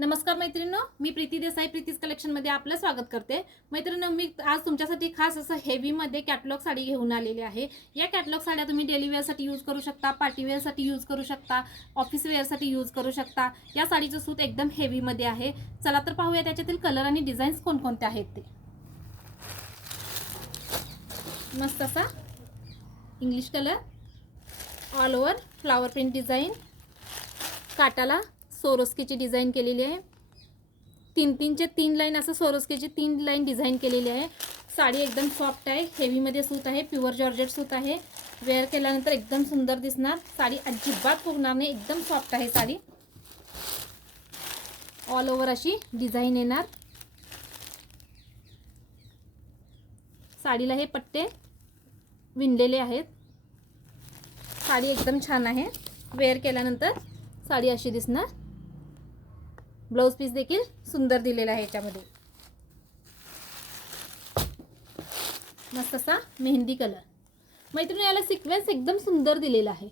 नमस्कार मैत्रिणींनो, मी प्रीती देसाई प्रीतीज कलेक्शनमध्ये आपलं स्वागत करते। मैत्रिणींनो, मी आज तुमच्यासाठी खास असं हेवीमध्ये कॅटलॉग साडी घेऊन आलेली आहे। या कॅटलॉग साड्या तुम्ही डेली वेअरसाठी यूज करू शकता, पार्टी वेअरसाठी यूज करू शकता, ऑफिस वेअरसाठी यूज करू शकता। या साडीचं सूत एकदम हेवीमध्ये आहे। चला तर पाहूया त्याच्यातील कलर आणि डिझाईन्स कोणकोणते आहेत ते। मस्त असा English colour, all over flower print design, काटाला सोरोस्कीची डिझाईन केलेली आहे। तीन लाईन असं सोरोस्कीची 3 लाईन डिझाईन केलेली आहे। साडी एकदम सॉफ्ट आहे, हेवीमध्ये सूत आहे, प्युअर जॉर्जेट सूत आहे। वेअर केल्यानंतर एकदम सुंदर दिसणार। साडी अजिबात फुगणार नाही, एकदम सॉफ्ट आहे साडी। ऑल ओव्हर अशी डिझाईन येणार। साडीला हे पट्टे विणलेले आहेत। साडी एकदम छान आहे। वेअर केल्यानंतर साडी अशी दिसणार। ब्लाउज पीस देखील सुंदर दिलेला आहे याच्यामध्ये। मस्त असा मेहंदी कलर। मैत्रिणी, याला सिक्वेन्स एकदम सुंदर दिलेला आहे।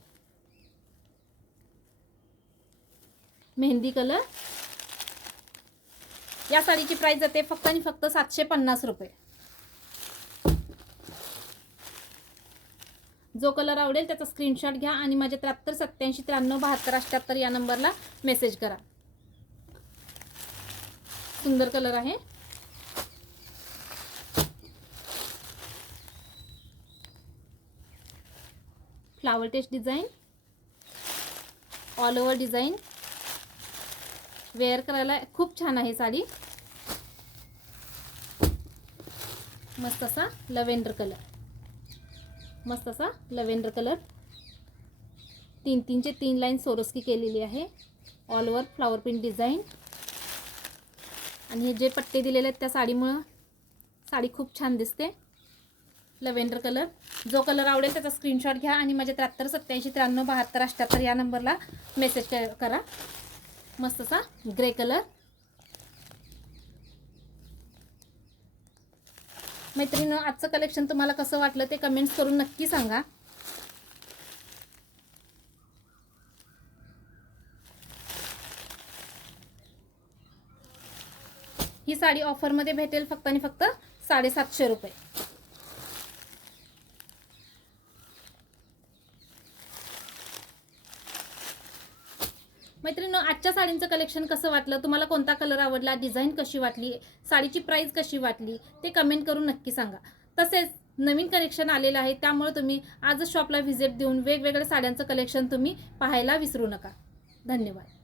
मेहंदी कलर। या साडीची प्राइस जाते फक्त आणि फक्त 750 रुपये। जो कलर आवडेल त्याचा स्क्रीनशॉट घ्या आणि माझ्या 73 87 93 72 78 या नंबरला मेसेज करा। सुंदर कलर आहे। Flower test design, all over design. Wear करायला खूप छान आहे साडी। मस्त असा लव्हेंडर कलर, मस्त असा लव्हेंडर कलर। 3 लाईन सोरोस्की केलेली आहे। All over flower print design आणि हे जे पट्टे दिलेले आहेत त्या साडीमुळे साडी खूप छान दिसते। Lavender colour. जो कलर आवडेल त्याचा स्क्रीनशॉट घ्या आणि माझ्या 73 87 93 72 78 या नंबरला मेसेज करा। मस्त असा ग्रे कलर। मैत्रिणींनो, आजचं कलेक्शन तुम्हाला कसं वाटलं ते कमेंट्स करून नक्की सांगा। ही साडी ऑफरमध्ये भेटेल फक्त आणि फक्त 750 रुपये। मैत्रिणींनो, आजच्या साडींचं कलेक्शन कसं वाटलं, तुम्हाला कोणता कलर आवडला, डिझाईन कशी वाटली, साडीची प्राइस कशी वाटली ते कमेंट करून नक्की सांगा। तसेच नवीन कलेक्शन आलेलं आहे, त्यामुळे तुम्ही आजच शॉपला व्हिजिट देऊन वेगवेगळ्या साड्यांचं कलेक्शन तुम्ही पाहायला विसरू नका। धन्यवाद।